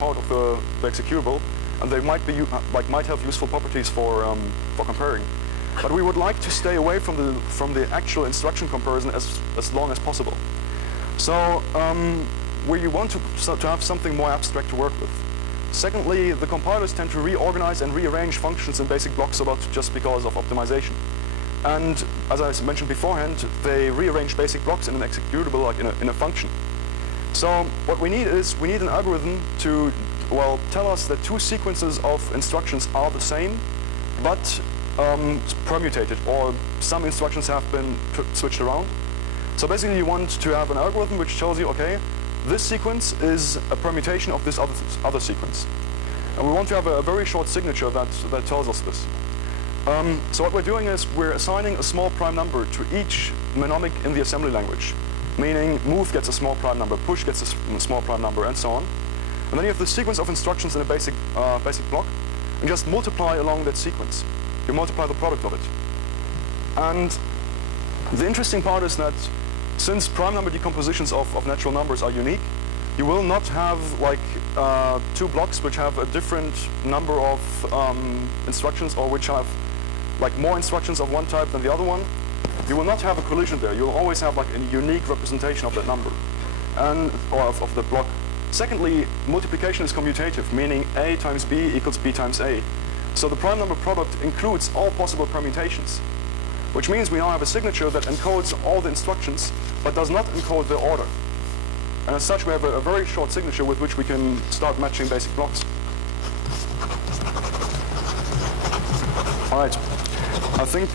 part of the executable, and they might be might have useful properties for comparing. But we would like to stay away from the actual instruction comparison as long as possible. So we want to have something more abstract to work with. Secondly, the compilers tend to reorganize and rearrange functions in basic blocks a lot just because of optimization. And as I mentioned beforehand, they rearrange basic blocks in an executable, like in a function. So what we need is an algorithm to, well, tell us that two sequences of instructions are the same, but permutated, or some instructions have been switched around. So basically you want to have an algorithm which tells you, okay, this sequence is a permutation of this other sequence. And we want to have a very short signature that tells us this. So what we're doing is we're assigning a small prime number to each mnemonic in the assembly language. Meaning move gets a small prime number, push gets a small prime number, and so on. And then you have the sequence of instructions in a basic block, and just multiply along that sequence. You multiply the product of it. And the interesting part is that since prime number decompositions of natural numbers are unique, you will not have like two blocks which have a different number of instructions, or which have like more instructions of one type than the other one. You will not have a collision there. You'll always have like a unique representation of that number, or of the block. Secondly, multiplication is commutative, meaning A times B equals B times A. So the prime number product includes all possible permutations, which means we now have a signature that encodes all the instructions, but does not encode the order. And as such, we have a very short signature with which we can start matching basic blocks. All right, I think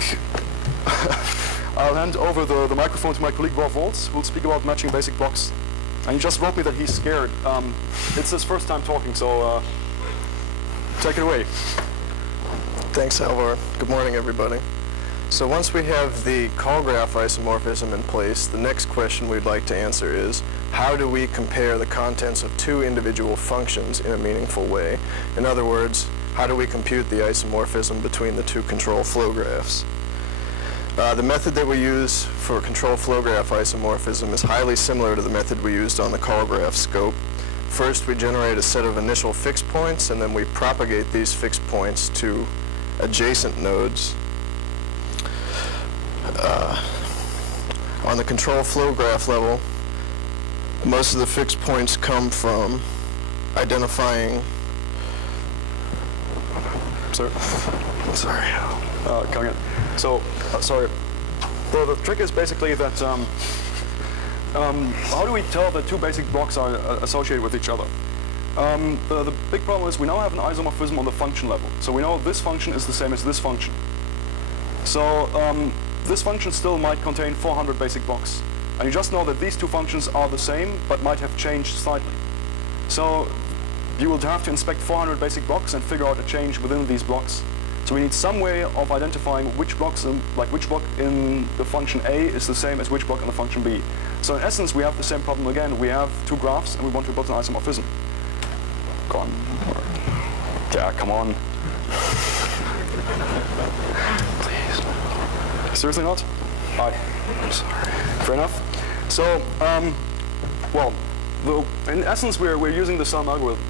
I'll hand over the microphone to my colleague Rolf, who will speak about matching basic blocks. And he just wrote me that he's scared. It's his first time talking, so take it away. Thanks, Halvar. Good morning, everybody. So once we have the call graph isomorphism in place, the next question we'd like to answer is, how do we compare the contents of two individual functions in a meaningful way? In other words, how do we compute the isomorphism between the two control flow graphs? The method that we use for control flow graph isomorphism is highly similar to the method we used on the call graph scope. First, we generate a set of initial fixed points, and then we propagate these fixed points to adjacent nodes. On the control flow graph level, most of the fixed points come from identifying. Sorry. Coming in. So, sorry. The trick is basically that how do we tell that two basic blocks are associated with each other? The big problem is we now have an isomorphism on the function level. So we know this function is the same as this function. So this function still might contain 400 basic blocks. And you just know that these two functions are the same, but might have changed slightly. So you will have to inspect 400 basic blocks and figure out a change within these blocks. So we need some way of identifying which blocks, which block in the function A is the same as which block in the function B. So in essence, we have the same problem again. We have two graphs, and we want to build an isomorphism. Go on. Yeah, come on. Please. Seriously not? I'm sorry. Fair enough. So, well, in essence, we're using the sum algorithm.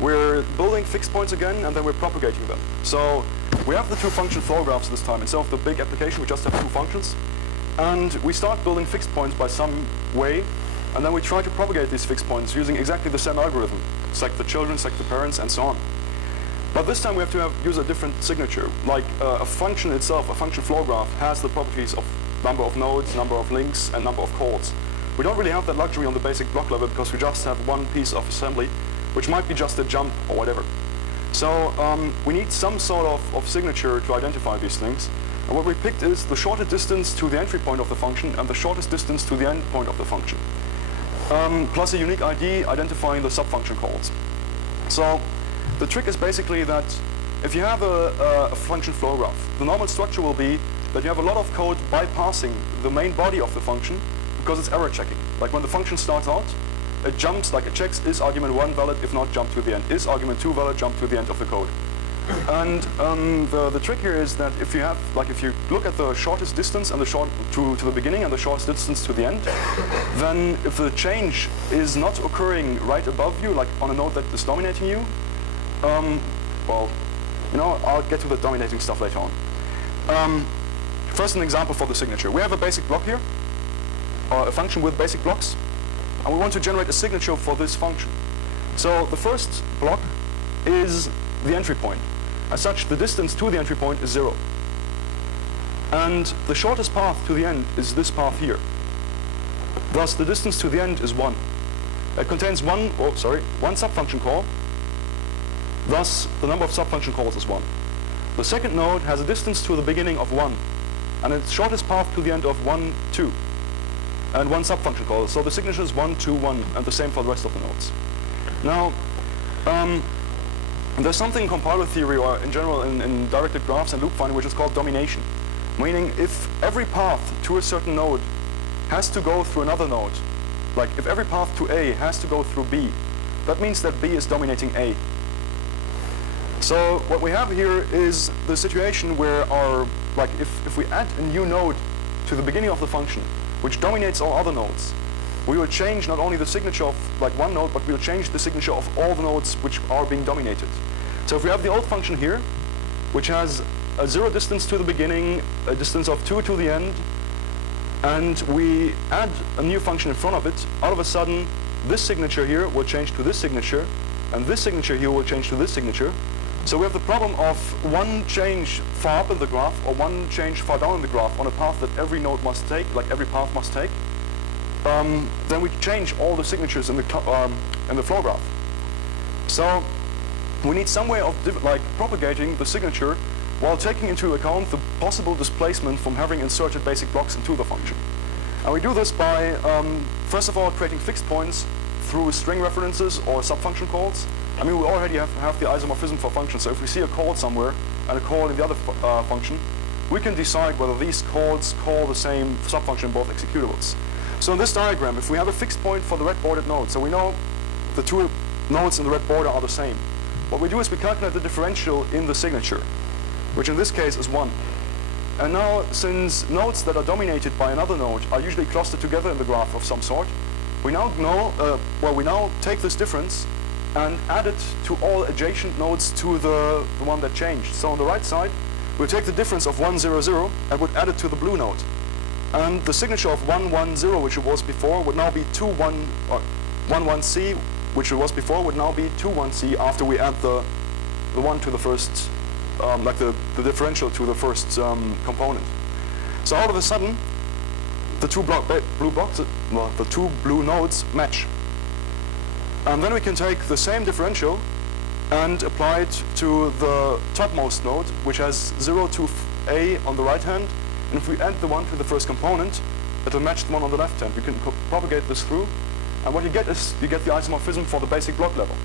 We're building fixed points again, and then we're propagating them. So we have the two function flow graphs this time. Instead of the big application, we just have two functions. And we start building fixed points by some way, and then we try to propagate these fixed points using exactly the same algorithm. Select the children, select the parents, and so on. But this time we have to use a different signature. Like a function itself, a function flow graph, has the properties of number of nodes, number of links, and number of calls. We don't really have that luxury on the basic block level because we just have one piece of assembly, which might be just a jump or whatever. So we need some sort of signature to identify these things. And what we picked is the shortest distance to the entry point of the function and the shortest distance to the end point of the function. Plus a unique ID identifying the subfunction calls. So the trick is basically that if you have a function flow graph, the normal structure will be that you have a lot of code bypassing the main body of the function because it's error checking. Like when the function starts out, it jumps, like it checks, is argument 1 valid? If not, jump to the end. Is argument 2 valid? Jump to the end of the code. And the trick here is that if you have, like, if you look at the shortest distance and the to the beginning and the shortest distance to the end, then if the change is not occurring right above you, like on a node that is dominating you, well, you know, I'll get to the dominating stuff later on. First, an example for the signature. We have a basic block here, a function with basic blocks, and we want to generate a signature for this function. So the first block is the entry point. As such, the distance to the entry point is 0. And the shortest path to the end is this path here. Thus, the distance to the end is 1. It contains one subfunction call. Thus, the number of subfunction calls is 1. The second node has a distance to the beginning of 1, and its shortest path to the end of 1, 2, and one subfunction call. So the signature is 1, 2, 1, and the same for the rest of the nodes. Now, there's something in compiler theory, or in general in directed graphs and loop finding, which is called domination. Meaning, if every path to a certain node has to go through another node, like if every path to A has to go through B, that means that B is dominating A. So what we have here is the situation where if we add a new node to the beginning of the function, which dominates all other nodes, we will change not only the signature of like one node, but we'll change the signature of all the nodes which are being dominated. So if we have the old function here, which has a 0 distance to the beginning, a distance of 2 to the end, and we add a new function in front of it, all of a sudden this signature here will change to this signature, and this signature here will change to this signature. So we have the problem of one change far up in the graph or one change far down in the graph on a path that every node must take, like every path must take. Then we change all the signatures in the flow graph. So we need some way of propagating the signature while taking into account the possible displacement from having inserted basic blocks into the function. And we do this by, first of all, creating fixed points through string references or subfunction calls. I mean, we already have the isomorphism for functions, so if we see a call somewhere and a call in the other function, we can decide whether these calls call the same subfunction in both executables. So in this diagram, if we have a fixed point for the red bordered node, so we know the two nodes in the red border are the same, what we do is we calculate the differential in the signature, which in this case is 1. And now, since nodes that are dominated by another node are usually clustered together in the graph of some sort, we now know, we now take this difference and add it to all adjacent nodes to the one that changed. So on the right side, we'll take the difference of 1, 0, 0 and would add it to the blue node. And the signature of 1, 1, 0, which it was before, would now be 2, 1, 1, 1, C, which it was before, would now be 2, 1, C after we add the 1 to the first, like the differential to the first component. So all of a sudden, the two blue nodes match. And then we can take the same differential and apply it to the topmost node, which has 0 to A on the right hand. And if we add the 1 to the first component, it will match the one on the left hand. We can propagate this through. And what you get is, you get the isomorphism for the basic block level.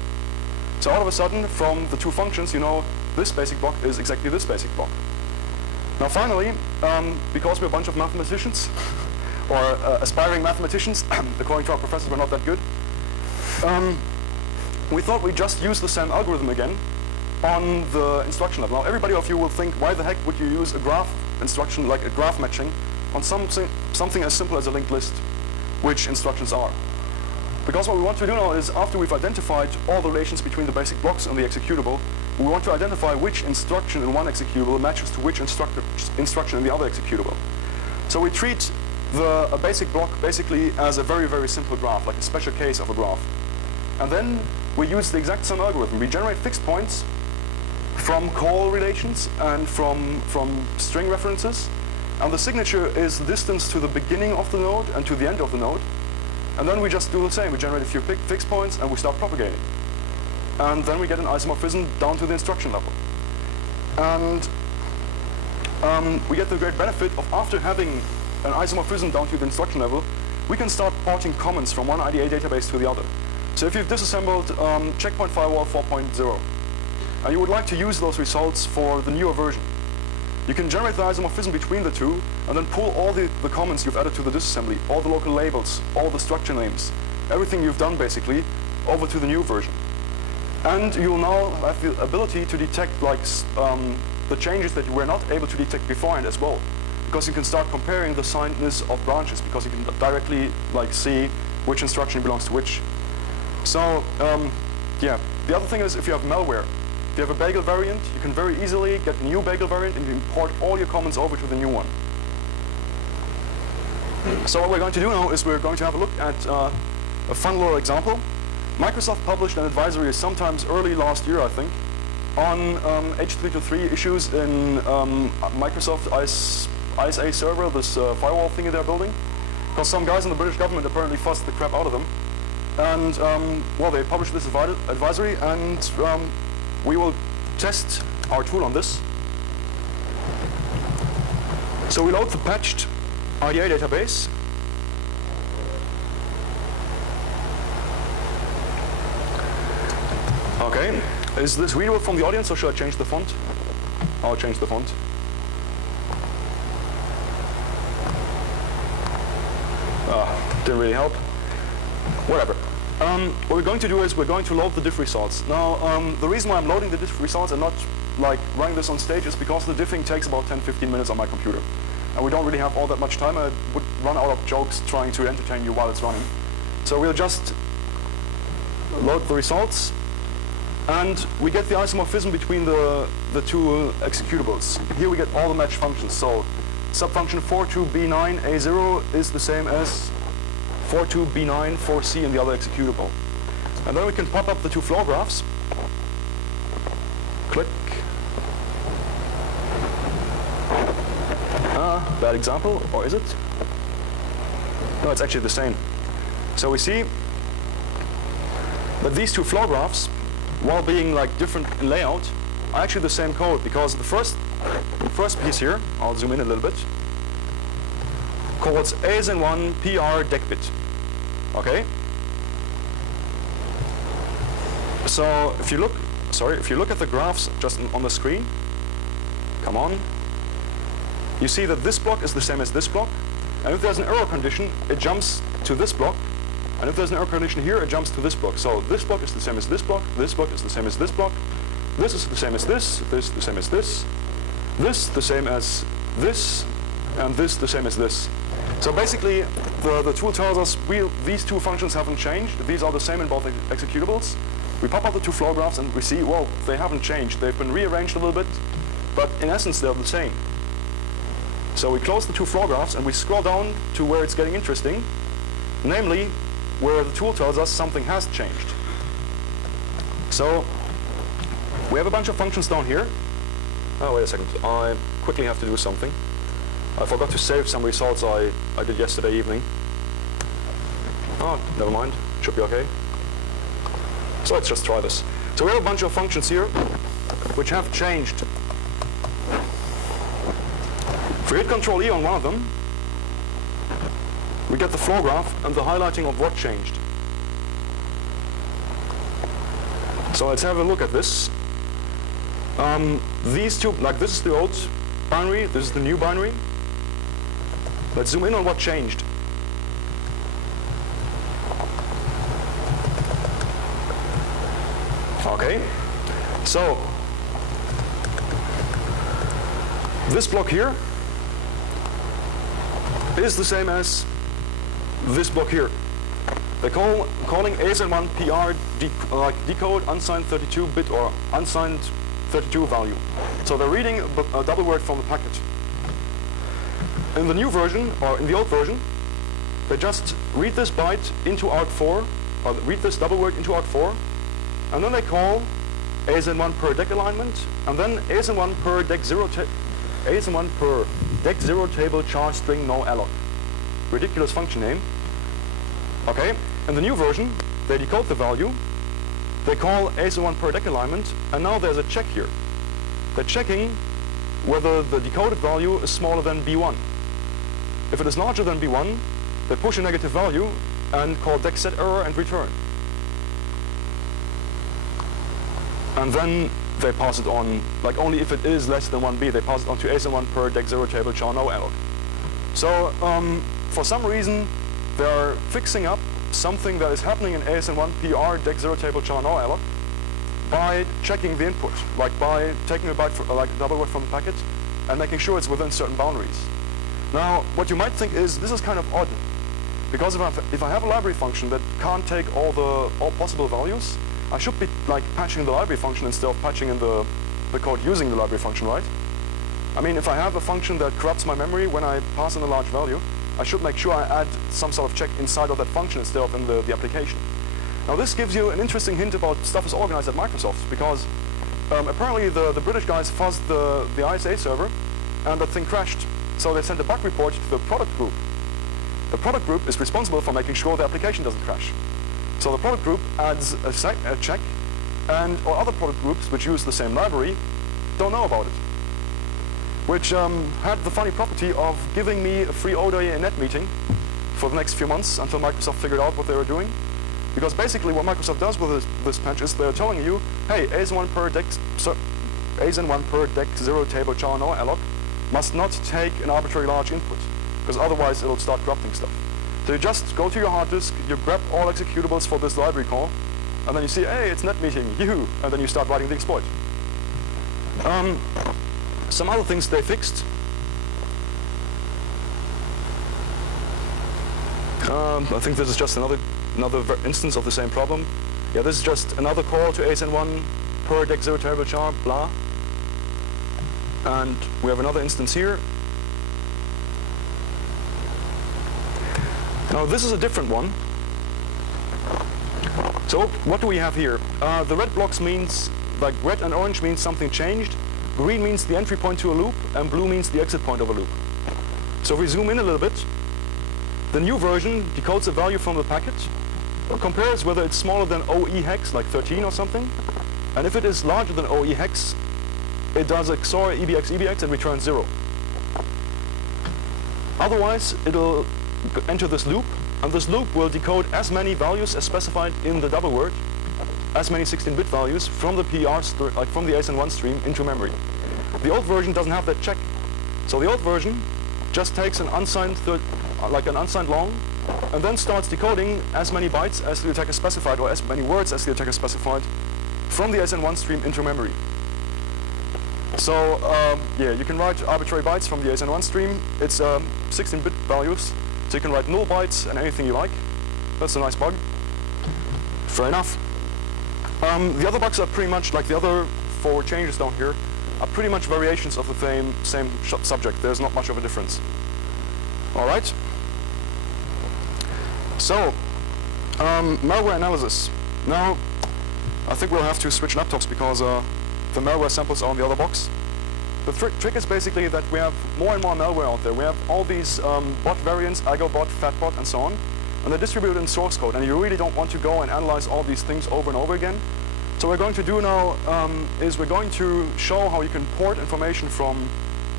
So all of a sudden, from the two functions, you know this basic block is exactly this basic block. Now finally, because we're a bunch of mathematicians, or aspiring mathematicians, according to our professors, we're not that good, we thought we'd just use the same algorithm again on the instruction level. Now everybody of you will think, why the heck would you use a graph instruction, like a graph matching, on something as simple as a linked list, which instructions are? Because what we want to do now is, after we've identified all the relations between the basic blocks and the executable, we want to identify which instruction in one executable matches to which instruction in the other executable. So we treat a basic block basically as a very, very simple graph, like a special case of a graph. And then we use the exact same algorithm. We generate fixed points from call relations and from string references. And the signature is the distance to the beginning of the node and to the end of the node. And then we just do the same. We generate a few fixed points and we start propagating. And then we get an isomorphism down to the instruction level. And we get the great benefit of, after having an isomorphism down to the instruction level, we can start porting comments from one IDA database to the other. So if you've disassembled Checkpoint Firewall 4.0, and you would like to use those results for the newer version, you can generate the isomorphism between the two, and then pull all the comments you've added to the disassembly, all the local labels, all the structure names, everything you've done basically, over to the new version. And you will now have the ability to detect like the changes that you were not able to detect beforehand as well, because you can start comparing the signedness of branches, because you can directly like see which instruction belongs to which. So yeah, the other thing is if you have malware, if you have a bagel variant, you can very easily get a new bagel variant and import all your comments over to the new one. So what we're going to do now is we're going to have a look at a fun little example. Microsoft published an advisory sometimes early last year, I think, on H323 issues in Microsoft ISA server, this firewall thingy they're building. Because some guys in the British government apparently fussed the crap out of them. And, well, they published this advisory, and we will test our tool on this. So we load the patched RDA database. Okay, is this readable from the audience, or should I change the font? I'll change the font. Didn't really help. Whatever. What we're going to do is we're going to load the diff results. Now, the reason why I'm loading the diff results and not like running this on stage is because the diffing takes about 10-15 minutes on my computer. And we don't really have all that much time. I would run out of jokes trying to entertain you while it's running. So we'll just load the results. And we get the isomorphism between the two executables. Here we get all the match functions. So subfunction 42B9A0 is the same as 42B9 4C in the other executable. And then we can pop up the two flow graphs. Click. Bad example, or is it? No, it's actually the same. So we see that these two flow graphs, while being like different in layout, are actually the same code, because the first piece here, I'll zoom in a little bit, calls ASN1 PR decbit. Okay? So if you look at the graphs just on the screen, come on, you see that this block is the same as this block, and if there's an error condition, it jumps to this block, and if there's an error condition here, it jumps to this block. So this block is the same as this block is the same as this block, this is the same as this the same as this the same as this, and this the same as this. So basically, the tool tells us these two functions haven't changed. These are the same in both executables. We pop up the two flow graphs and we see, well, they haven't changed. They've been rearranged a little bit, but in essence, they're the same. So we close the two flow graphs and we scroll down to where it's getting interesting, namely where the tool tells us something has changed. So we have a bunch of functions down here. Oh, wait a second. I quickly have to do something. I forgot to save some results I did yesterday evening. Oh, never mind. Should be okay. So let's just try this. So we have a bunch of functions here which have changed. If we hit Control E on one of them, we get the flow graph and the highlighting of what changed. So let's have a look at this. These two, like this is the old binary, this is the new binary. Let's zoom in on what changed. Okay, so this block here is the same as this block here. They're calling ASN1 PR decode unsigned 32-bit or unsigned 32 value. So they're reading a double word from the packet. In the new version, or in the old version, they just read this byte into ARC4, or read this double word into ARC4, and then they call ASN1 per deck alignment, and then ASN1 per deck 0 ASN1 per deck 0 table char string no alloc. Ridiculous function name. Okay, in the new version, they decode the value, they call ASN1 per deck alignment, and now there's a check here. They're checking whether the decoded value is smaller than B1. If it is larger than B1, they push a negative value and call deck set error and return. And then they pass it on, like only if it is less than 1B, they pass it on to ASN1 per deck 0 table char no alloc. So for some reason, they're fixing up something that is happening in ASN1 PR deck 0 table char no alloc, by checking the input, like by taking a byte, like a double word from the packet, and making sure it's within certain boundaries. Now, what you might think is this is kind of odd, because if I have a library function that can't take all possible values, I should be like patching the library function instead of patching in the code using the library function, right? I mean, if I have a function that corrupts my memory when I pass in a large value, I should make sure I add some sort of check inside of that function instead of in the application. Now this gives you an interesting hint about stuff is organized at Microsoft, because apparently the British guys fuzzed the ISA server and that thing crashed. So they sent a bug report to the product group. The product group is responsible for making sure the application doesn't crash. So the product group adds a check, and all other product groups which use the same library don't know about it. Which had the funny property of giving me a free ODA net meeting for the next few months until Microsoft figured out what they were doing. Because basically what Microsoft does with this patch is they're telling you, hey, ASIN1 per dec 0 table char no alloc must not take an arbitrary large input, because otherwise it'll start corrupting stuff. So you just go to your hard disk, you grab all executables for this library call, and then you see, hey, it's net meeting, yoo-hoo, and then you start writing the exploit. Some other things they fixed. I think this is just another instance of the same problem. Yeah, this is just another call to ASIN1 per dec 0 table char, blah. And we have another instance here. Now this is a different one. So what do we have here? The red blocks means, like red and orange means something changed. Green means the entry point to a loop, and blue means the exit point of a loop. So if we zoom in a little bit, the new version decodes a value from the packet, compares whether it's smaller than OE hex, like 13 or something, and if it is larger than OE hex, it does a XOR EBX and returns 0. Otherwise, it'll enter this loop, and this loop will decode as many values as specified in the double word, as many 16-bit values from the like from the ASIN1 stream into memory. The old version doesn't have that check. So the old version just takes an unsigned long, and then starts decoding as many bytes as the attacker specified, or as many words as the attacker specified, from the ASIN1 stream into memory. So yeah, you can write arbitrary bytes from the ASIN1 stream. It's 16-bit values, so you can write null bytes and anything you like. That's a nice bug. Fair enough. The other bugs are pretty much like the other 4 changes down here are pretty much variations of the same subject. There's not much of a difference. All right. So, malware analysis. Now, I think we'll have to switch laptops because the malware samples are on the other box. The trick is basically that we have more and more malware out there. We have all these bot variants, IGObot, FatBot, and so on, and they're distributed in source code, and you really don't want to go and analyze all these things over and over again. So what we're going to do now is we're going to show how you can port information from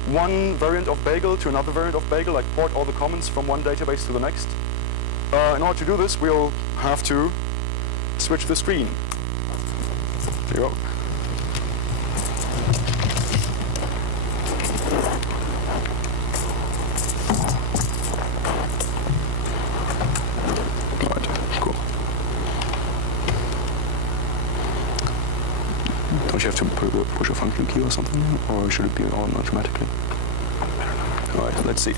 one variant of Bagel to another variant of Bagel, like port all the comments from one database to the next. In order to do this, we'll have to switch the screen. There you go. Don't you have to push a function key or something, or should it be on automatically? All right, let's see.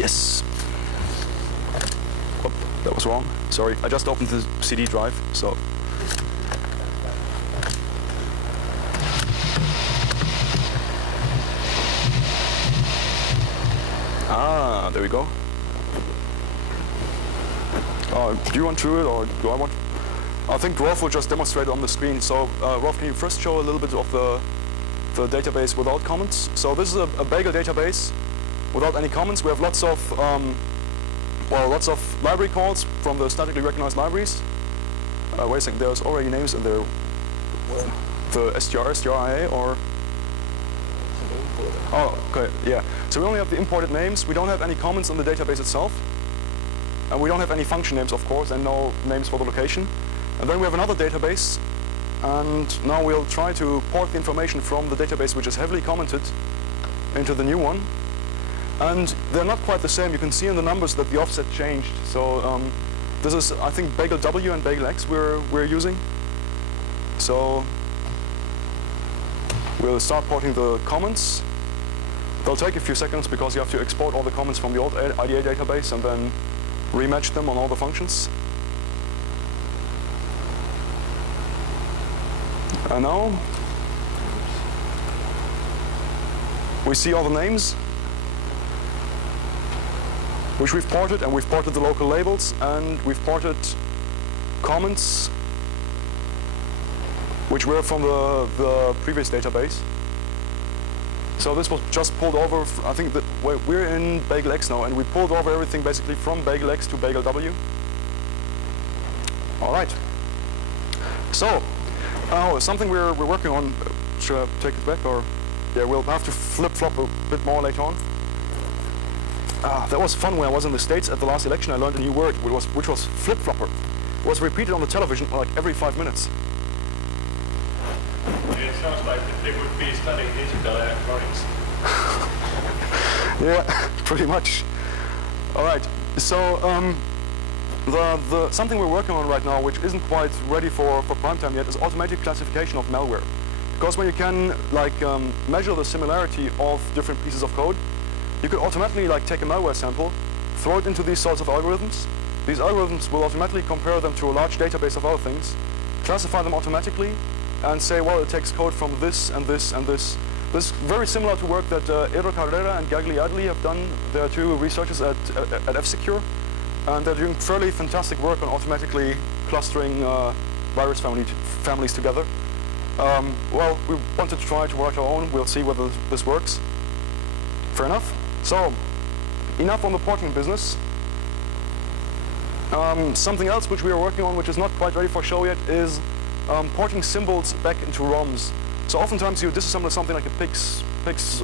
Yes. Oh, that was wrong. Sorry, I just opened the CD drive, so. Ah, there we go. Do you want to do it, or do I want? I think Rolf will just demonstrate it on the screen. So Rolf, can you first show a little bit of the database without comments? So this is a Bagel database without any comments. We have lots of lots of library calls from the statically recognized libraries. Wait a second, there's already names in there. The str, stria, or? Oh, okay, yeah. So we only have the imported names. We don't have any comments on the database itself. And we don't have any function names, of course, and no names for the location. And then we have another database, and now we'll try to port the information from the database, which is heavily commented, into the new one. And they're not quite the same. You can see in the numbers that the offset changed. So this is, I think, Bagel W and Bagel X we're using. So we'll start porting the comments. They'll take a few seconds because you have to export all the comments from the old IDA database and then rematch them on all the functions. And now we see all the names which we've ported, and we've ported the local labels, and we've ported comments which were from the previous database. So this was just pulled over. I think that we're in Bagel X now, and we pulled over everything basically from Bagel X to Bagel W. All right. So something we're working on. Should I take it back, or yeah, we'll have to flip-flop a bit more later on. That was fun when I was in the States at the last election. I learned a new word, which was flip-flopper. It was repeated on the television like every 5 minutes. It sounds like they would be studying digital electronics. Yeah, pretty much. All right. So something we're working on right now, which isn't quite ready for prime time yet, is automatic classification of malware. Because when you can measure the similarity of different pieces of code, you could automatically take a malware sample, throw it into these sorts of algorithms. These algorithms will automatically compare them to a large database of other things, classify them automatically, and say, well, it takes code from this and this and this. This is very similar to work that Eero Carrera and Gagliardli have done. They are two researchers at F-Secure, and they're doing fairly fantastic work on automatically clustering virus families together. Well, we wanted to try to write our own. We'll see whether this works. Fair enough. So, enough on the porting business. Something else which we are working on, which is not quite ready for show yet, is porting symbols back into ROMs. So oftentimes you disassemble something like a PIX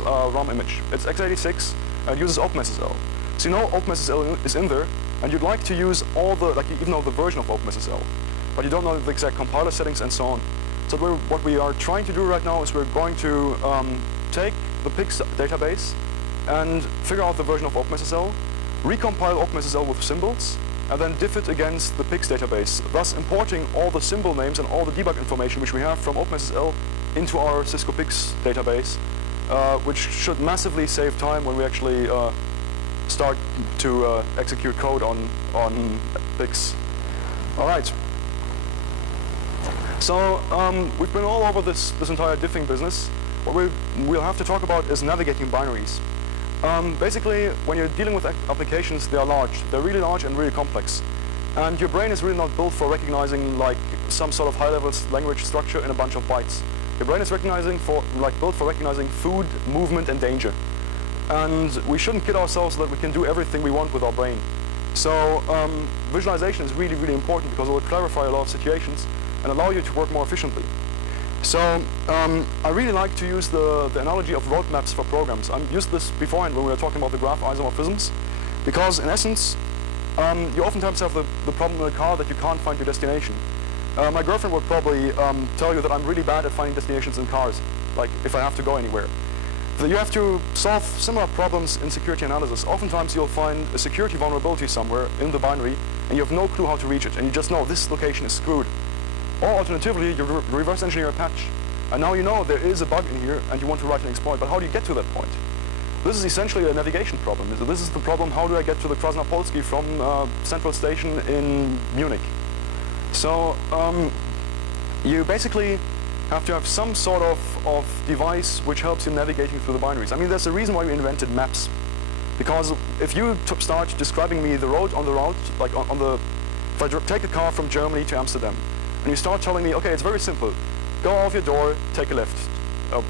ROM image. It's x86 and it uses OpenSSL. So you know OpenSSL is in there, and you'd like to use all the, you even know the version of OpenSSL, but you don't know the exact compiler settings and so on. So what we are trying to do right now is we're going to take the PIX database and figure out the version of OpenSSL, recompile OpenSSL with symbols, and then diff it against the PIX database, thus importing all the symbol names and all the debug information which we have from OpenSSL into our Cisco PIX database, which should massively save time when we actually start to execute code on PIX. All right. So we've been all over this entire diffing business. What we'll have to talk about is navigating binaries. Basically, when you're dealing with applications, they are large. They're really large and really complex. And your brain is really not built for recognizing some sort of high-level language structure in a bunch of bytes. Your brain is built for recognizing food, movement, and danger. And we shouldn't kid ourselves that we can do everything we want with our brain. So visualization is really, really important because it will clarify a lot of situations and allow you to work more efficiently. So I really like to use the analogy of roadmaps for programs. I used this beforehand when we were talking about the graph isomorphisms, because in essence, you oftentimes have the problem in a car that you can't find your destination. My girlfriend would probably tell you that I'm really bad at finding destinations in cars, if I have to go anywhere. So you have to solve similar problems in security analysis. Oftentimes you'll find a security vulnerability somewhere in the binary, and you have no clue how to reach it, and you just know this location is screwed. Or alternatively, you reverse engineer a patch. And now you know there is a bug in here and you want to write an exploit, but how do you get to that point? This is essentially a navigation problem. This is the problem, how do I get to the Krasnopolski from Central Station in Munich? So you basically have to have some sort of device which helps you navigating through the binaries. I mean, there's a reason why we invented maps. Because if you start describing me the road on the route, if I take a car from Germany to Amsterdam, and you start telling me, okay, it's very simple. Go off your door, take a left.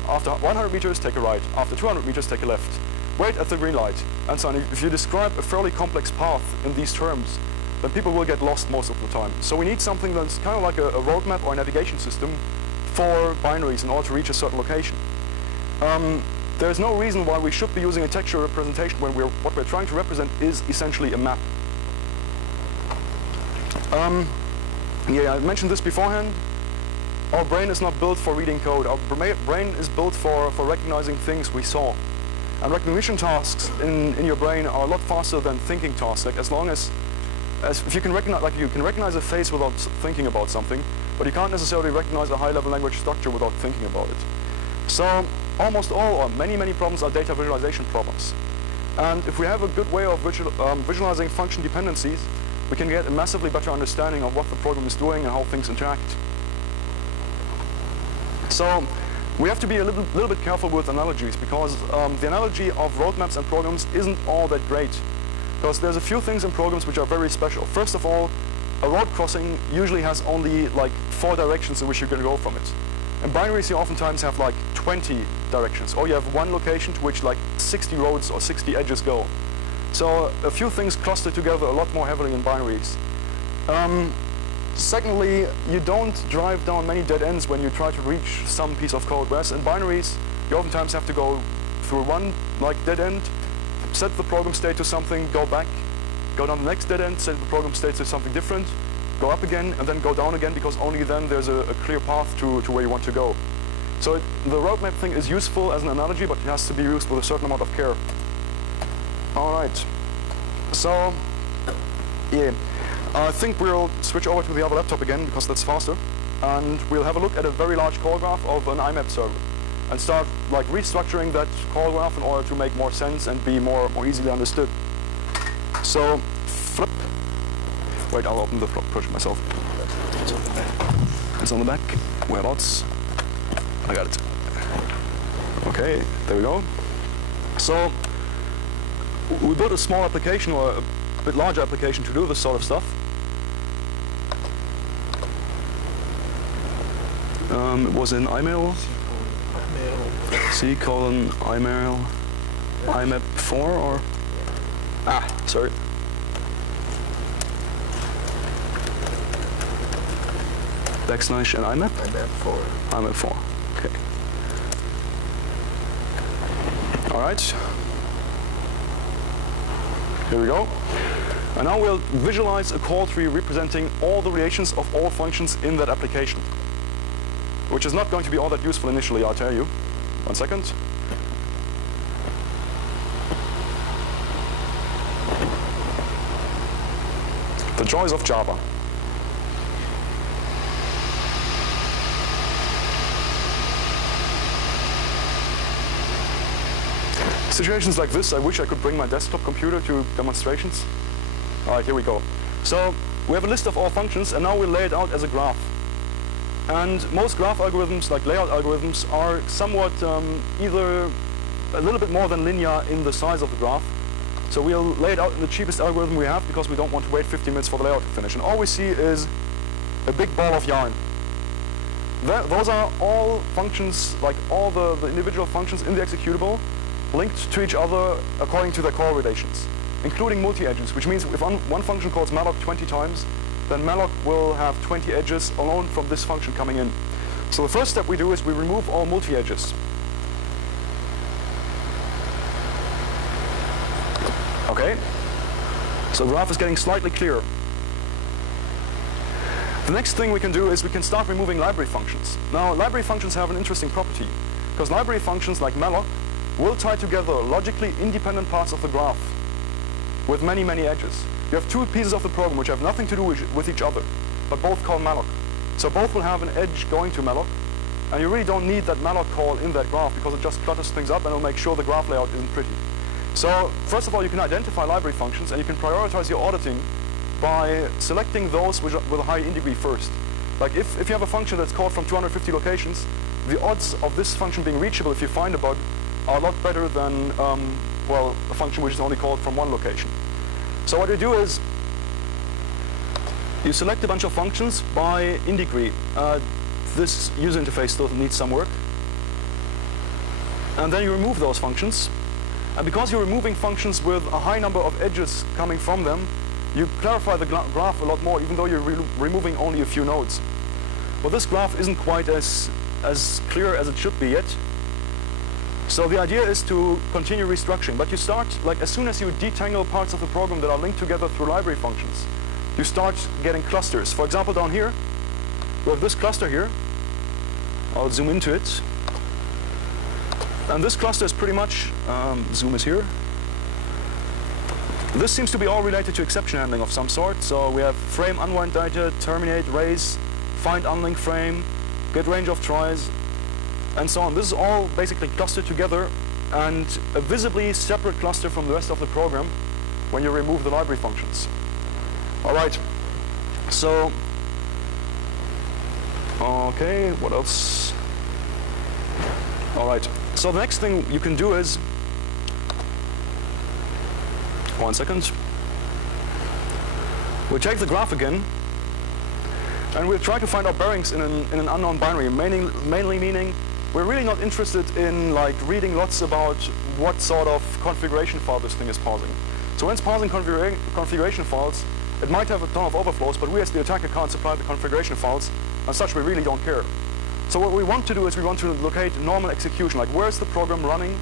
After 100 meters, take a right. After 200 meters, take a left. Wait at the green light, and so on. If you describe a fairly complex path in these terms, then people will get lost most of the time. So we need something that's kind of like a roadmap or a navigation system for binaries in order to reach a certain location. There's no reason why we should be using a textual representation when what we're trying to represent is essentially a map. Yeah, I mentioned this beforehand. Our brain is not built for reading code. Our brain is built for recognizing things we saw. And recognition tasks in your brain are a lot faster than thinking tasks. As long as if you can recognize, you can recognize a face without thinking about something, but you can't necessarily recognize a high-level language structure without thinking about it. So almost all, or many problems are data visualization problems. And if we have a good way of visualizing function dependencies, we can get a massively better understanding of what the program is doing and how things interact. So we have to be a little bit careful with analogies, because the analogy of roadmaps and programs isn't all that great. Because there's a few things in programs which are very special. First of all, a road crossing usually has only like 4 directions in which you can go from it. In binaries, you oftentimes have like 20 directions, or you have one location to which like 60 roads or 60 edges go. So a few things cluster together a lot more heavily in binaries. Secondly, you don't drive down many dead ends when you try to reach some piece of code, whereas in binaries, you oftentimes have to go through one like dead end, set the program state to something, go back, go down the next dead end, set the program state to something different, go up again, and then go down again, because only then there's a clear path to where you want to go. So the roadmap thing is useful as an analogy, but it has to be used with a certain amount of care. All right. So, yeah. I think we'll switch over to the other laptop again, because that's faster. And we'll have a look at a very large call graph of an IMAP server, and start like restructuring that call graph in order to make more sense and be more easily understood. So, flip. Wait, I'll open the project myself. It's on the back. Whereabouts? I got it. Okay, there we go. So, we built a small application, or a bit larger application, to do this sort of stuff. It was in IMAP, IMAP 4, or? Sorry. Backslash and IMAP? IMAP 4. IMAP 4, okay. All right. Here we go. And now we'll visualize a call tree representing all the relations of all functions in that application, which is not going to be all that useful initially, I'll tell you. 1 second. The joys of Java. Situations like this, I wish I could bring my desktop computer to demonstrations. All right, here we go. So we have a list of all functions, and now we'll lay it out as a graph. And most graph algorithms, like layout algorithms, are somewhat either a little bit more than linear in the size of the graph. So we'll lay it out in the cheapest algorithm we have, because we don't want to wait 50 minutes for the layout to finish. And all we see is a big ball of yarn. Those are all functions, like all the individual functions in the executable, linked to each other according to their call relations, including multi-edges, which means if one function calls malloc 20 times, then malloc will have 20 edges alone from this function coming in. So the first step we do is we remove all multi-edges. Okay, so the graph is getting slightly clearer. The next thing we can do is we can start removing library functions. Now, library functions have an interesting property, because library functions like malloc will tie together logically independent parts of the graph with many edges. You have 2 pieces of the program which have nothing to do with each other, but both call malloc. So both will have an edge going to malloc, and you really don't need that malloc call in that graph, because it just clutters things up and will make sure the graph layout isn't pretty. So first of all, you can identify library functions, and you can prioritize your auditing by selecting those with a high in degree first. Like if you have a function that's called from 250 locations, the odds of this function being reachable if you find a bug are a lot better than, well, a function which is only called from one location. So what you do is you select a bunch of functions by in degree. This user interface still needs some work. And then you remove those functions. And because you're removing functions with a high number of edges coming from them, you clarify the graph a lot more, even though you're removing only a few nodes. Well, this graph isn't quite as clear as it should be yet. So the idea is to continue restructuring, but you start, like as soon as you detangle parts of the program that are linked together through library functions, you start getting clusters. For example, down here, we have this cluster here. I'll zoom into it. And this cluster is pretty much, zoom is here. This seems to be all related to exception handling of some sort. So we have frame, unwind data, terminate, raise, find unlinked frame, get range of tries, and so on. This is all basically clustered together and a visibly separate cluster from the rest of the program when you remove the library functions. All right, so, okay, what else? All right, so the next thing you can do is, 1 second. We'll take the graph again, and we'll try to find our bearings in an unknown binary, mainly meaning we're really not interested in like reading lots about what sort of configuration file this thing is parsing. So when it's parsing configuration files, it might have a ton of overflows, but we as the attacker can't supply the configuration files. As such, we really don't care. So what we want to do is we want to locate normal execution, like where's the program running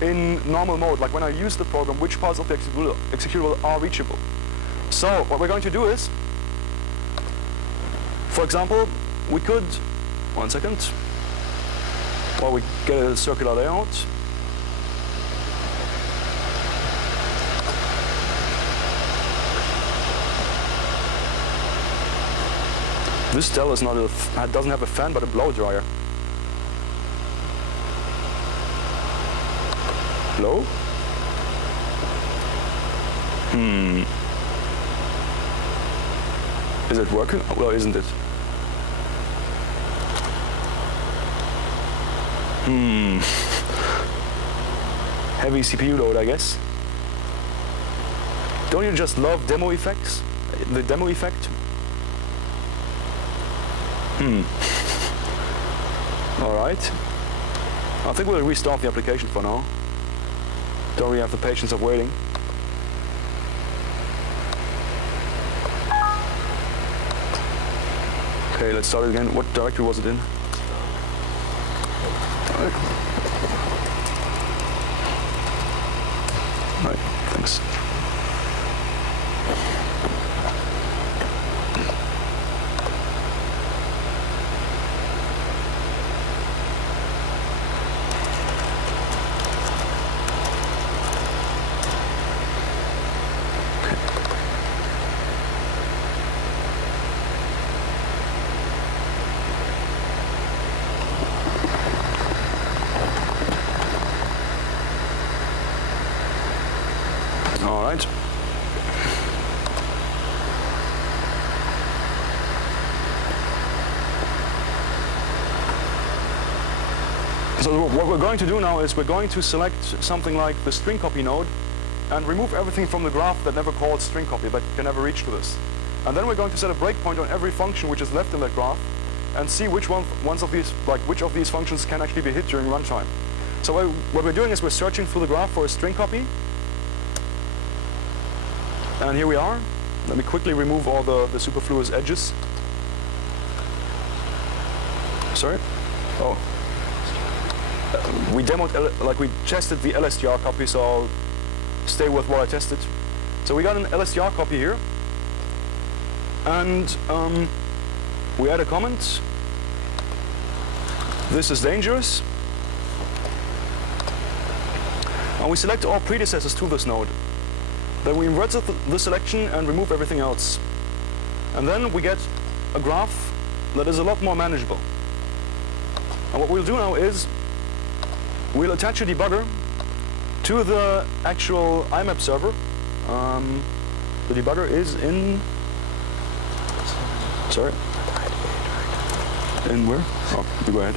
in normal mode, like when I use the program, which parts of the executable are reachable. So what we're going to do is, for example, we could, 1 second, while we get a circular layout. This cell is not doesn't have a fan, but a blow dryer. Hello? Is it working? Well, isn't it? Heavy CPU load, I guess. Don't you just love demo effects? The demo effect? All right. I think we'll restart the application for now. Don't really have the patience of waiting. Okay, let's start it again. What directory was it in? Right, thanks. All right. So what we're going to do now is we're going to select something like the string copy node and remove everything from the graph that never calls string copy, that can never reach to this. And then we're going to set a breakpoint on every function which is left in that graph and see which of these functions can actually be hit during runtime. So what we're doing is we're searching through the graph for a string copy. And here we are. Let me quickly remove all the superfluous edges. Sorry? Oh. We demoed, we tested the LSTR copy, so I'll stay with what I tested. So we got an LSTR copy here. And we add a comment. This is dangerous. And we select all predecessors to this node. Then we invert the selection and remove everything else. And then we get a graph that is a lot more manageable. And what we'll do now is we'll attach a debugger to the actual IMAP server. The debugger is in... Sorry? In where? Oh, you go ahead.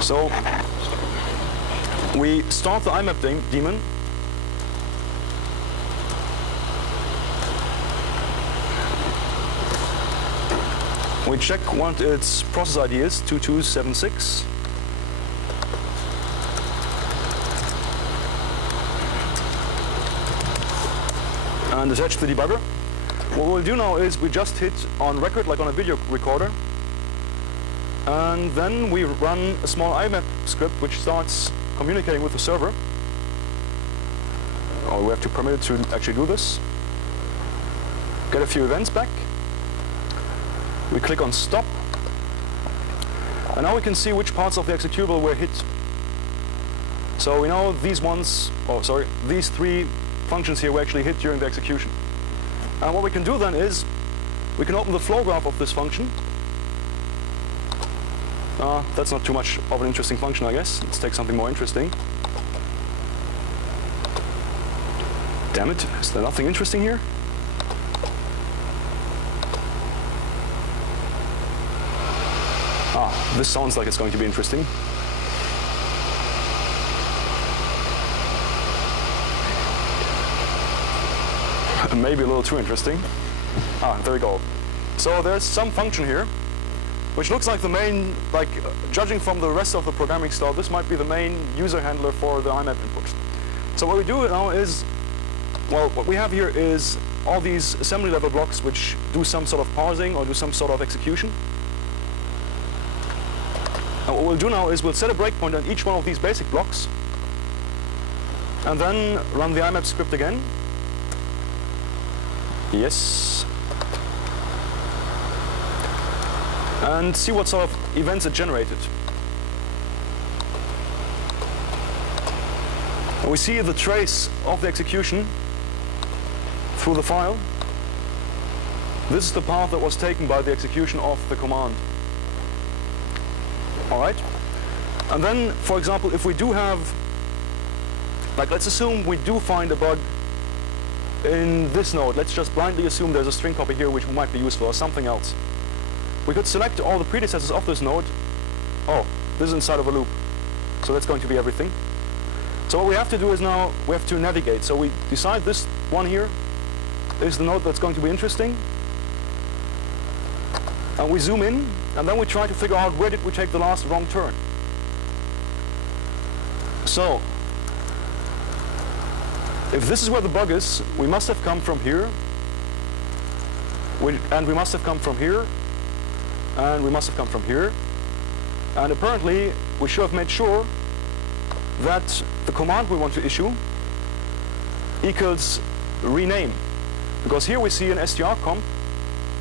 So we start the IMAP daemon. We check what its process ID is, 2276. And attach the debugger. What we'll do now is we just hit on record, like on a video recorder. And then we run a small IMAP script which starts communicating with the server. Oh, we have to permit it to actually do this. Get a few events back. We click on stop. And now we can see which parts of the executable were hit. So we know these ones, these three functions here were actually hit during the execution. And what we can do then is, we can open the flow graph of this function. That's not too much of an interesting function, I guess. Let's take something more interesting. Damn it, is there nothing interesting here? This sounds like it's going to be interesting. Maybe a little too interesting. There we go. So there's some function here, which looks like the main, judging from the rest of the programming style, this might be the main user handler for the IMAP input. So what we do now is, well, what we have here is all these assembly level blocks which do some sort of parsing or do some sort of execution. And what we'll do now is we'll set a breakpoint on each one of these basic blocks and then run the IMAP script again. Yes. And see what sort of events it generated. And we see the trace of the execution through the file. This is the path that was taken by the execution of the command. All right. And then, for example, if we do have, let's assume we do find a bug in this node. Let's just blindly assume there's a string copy here which might be useful or something else. We could select all the predecessors of this node. Oh, this is inside of a loop. So that's going to be everything. So what we have to do is now we have to navigate. So we decide this one here is the node that's going to be interesting. And we zoom in, and then we try to figure out where did we take the last wrong turn. So, if this is where the bug is, we must have come from here, and we must have come from here, and we must have come from here. And apparently, we should have made sure that the command we want to issue equals rename. Because here we see an str comp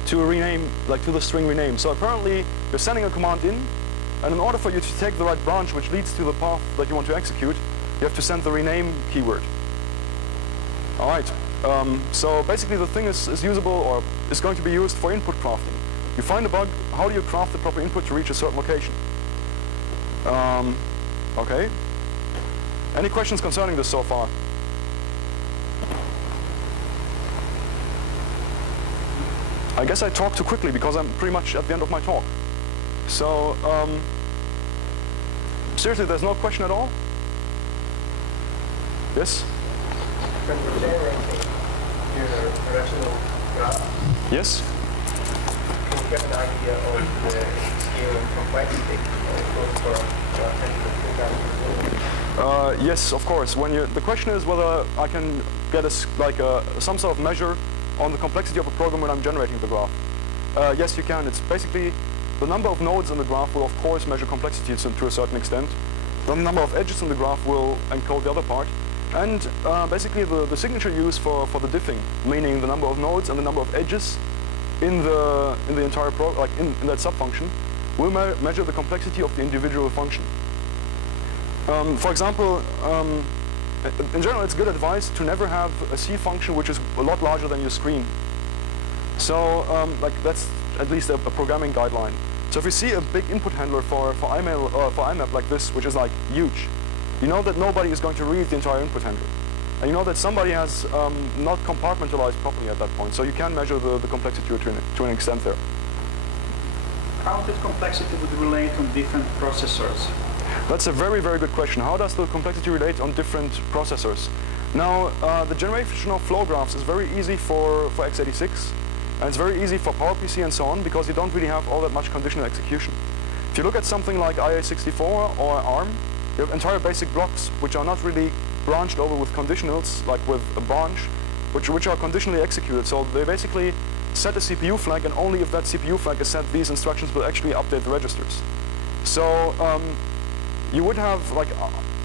to rename, to the string rename. So apparently, you're sending a command in, and in order for you to take the right branch which leads to the path that you want to execute, you have to send the rename keyword. All right. So basically, the thing is usable or is going to be used for input crafting. You find a bug. How do you craft the proper input to reach a certain location? Okay. Any questions concerning this so far? I guess I talked too quickly because I'm pretty much at the end of my talk. So, seriously, there's no question at all? Yes? When you're generating your original graph, Yes? can you give an idea of the scale and complexity both for technical programming? Yes, of course. The question is whether I can get some sort of measure on the complexity of a program when I'm generating the graph. Yes, you can. It's basically the number of nodes in the graph will, of course, measure complexity to a certain extent. The number of edges in the graph will encode the other part. And basically, the signature used for the diffing, meaning the number of nodes and the number of edges in the entire program, in that subfunction, will measure the complexity of the individual function. For example, in general, it's good advice to never have a C function which is a lot larger than your screen. So, that's at least a programming guideline. So if you see a big input handler for IMAP like this, which is huge, you know that nobody is going to read the entire input handler. And you know that somebody has not compartmentalized properly at that point. So you can measure the complexity to an extent there. How this complexity would relate on different processors? That's a very, very good question. How does the complexity relate on different processors? Now, the generation of flow graphs is very easy for x86, and it's very easy for PowerPC and so on, because you don't really have all that much conditional execution. If you look at something like IA64 or ARM, you have entire basic blocks which are not really branched over with conditionals, like with a branch, which are conditionally executed. So they basically set a CPU flag, and only if that CPU flag is set, these instructions will actually update the registers. So you would have,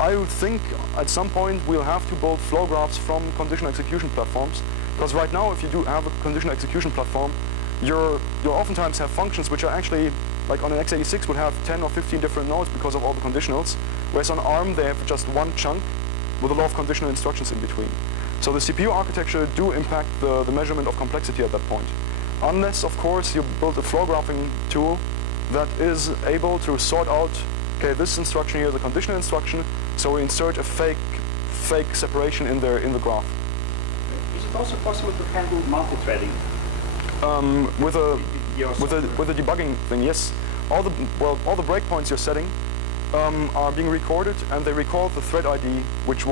I would think at some point we'll have to build flow graphs from conditional execution platforms, because right now if you do have a conditional execution platform, you oftentimes have functions which are actually like on an x86 would have 10 or 15 different nodes because of all the conditionals, whereas on ARM they have just one chunk with a lot of conditional instructions in between. So the CPU architecture do impact the measurement of complexity at that point. Unless, of course, you build a flow graphing tool that is able to sort out, okay, this instruction here is a conditional instruction, so we insert a fake separation in the graph. Is it also possible to handle multi-threading? With a debugging thing, yes. All the breakpoints you're setting are being recorded, and they record the thread ID which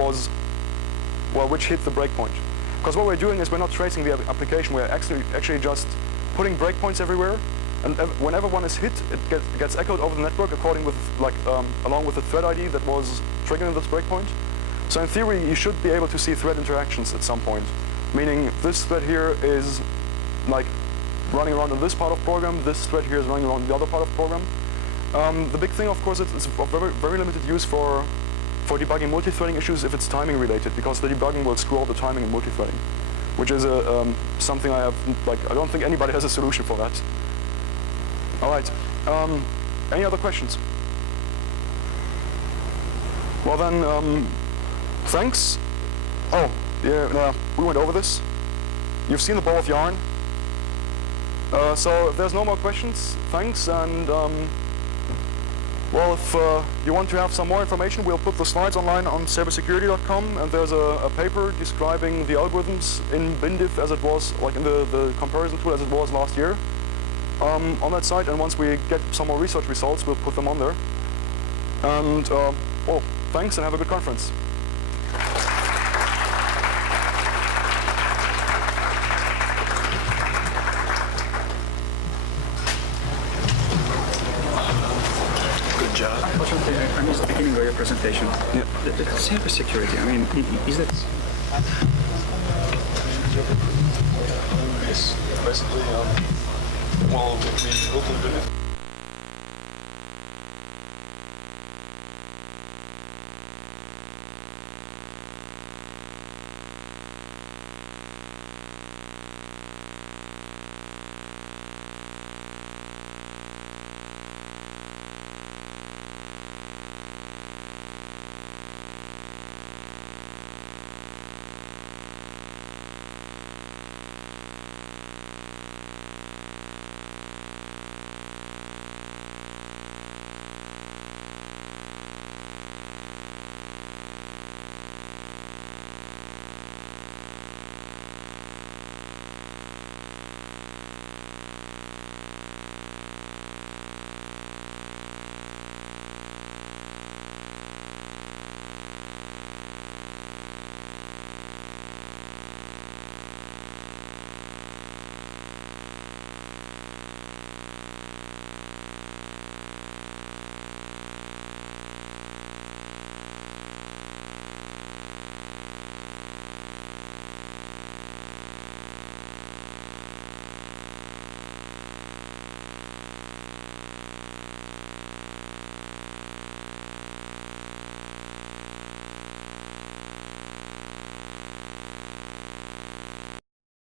hit the breakpoint. Because what we're doing is we're not tracing the application. We're actually just putting breakpoints everywhere, and whenever one is hit, it gets echoed over the network along with the thread ID that was triggering this breakpoint. So in theory, you should be able to see thread interactions at some point, meaning this thread here is like running around in this part of program, this thread here is running around the other part of program. The big thing, of course, it's of very limited use for debugging multi-threading issues if it's timing related, because the debugging will screw all the timing in multi-threading, which is something I don't think anybody has a solution for that. All right. Any other questions? Well then, thanks. Oh, yeah, we went over this. You've seen the ball of yarn. So if there's no more questions, thanks, and well, if you want to have some more information, we'll put the slides online on cybersecurity.com, and there's a paper describing the algorithms in BinDiff as it was, like in the comparison tool as it was last year, on that site, and once we get some more research results, we'll put them on there. And, well, thanks, and have a good conference. Unfortunately, I missed the beginning of your presentation. Yeah. The cybersecurity, I mean, is that... Yes, basically, well, we built a bit